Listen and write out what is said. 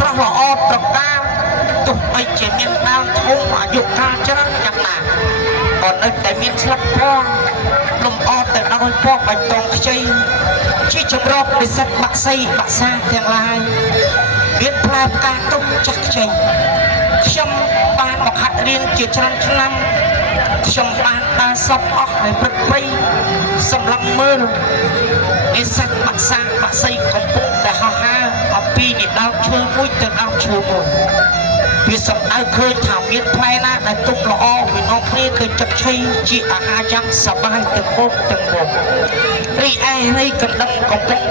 ស្រស់ល្អប្រការទោះបីជាមានដើមធំអាយុកាលច្រើនយ៉ាងណាក៏នៅតែមានស្លឹកពណ៌លំអទៅដោយពណ៌បៃតងខ្ចីជាចម្រុះពិសិដ្ឋបក្សីបក្សាទាំងឡាយមានផ្លែផ្កាទុំចាស់ខ្ចីខ្ញុំបានមកហាត់រៀនជាច្រើនឆ្នាំខ្ញុំបានដើរសពអស់នៅព្រឹកព្រៃសម្លឹងមើលនិស្សិតបក្សាបក្សីកំពុងតែហោះហើរអំពីនេះដើមឈើមួយទៅដើមឈើមួយវាសំដៅឃើញថាមានផ្លែណាដែលទុំល្អវានាំគ្នាទៅចាក់ឆីជាអាហារយ៉ាងសប្បាយទាំងមុខរីឯរីកណ្ដឹងកំពុង